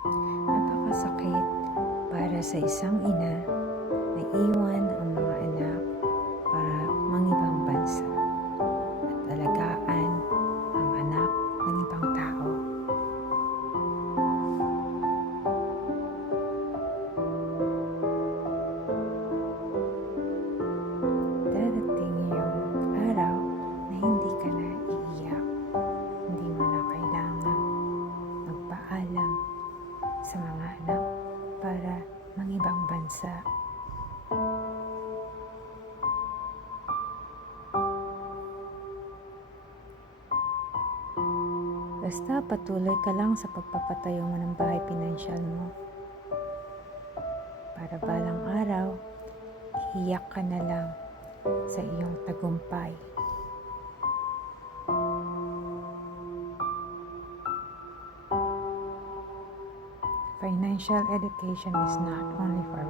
Napakasakit para sa isang ina na iwan ang mga anak para mangibang bansa at alagaan ang anak ng ibang tao. Darating yung araw na hindi ka na iiyak, hindi mo na kailangan magpaalam sa mga anak para mangibang bansa. Basta patuloy ka lang sa pagpapatayo mo ng bahay pinansyal mo. Para balang araw, iiyak ka na lang sa iyong tagumpay. Financial education is not only for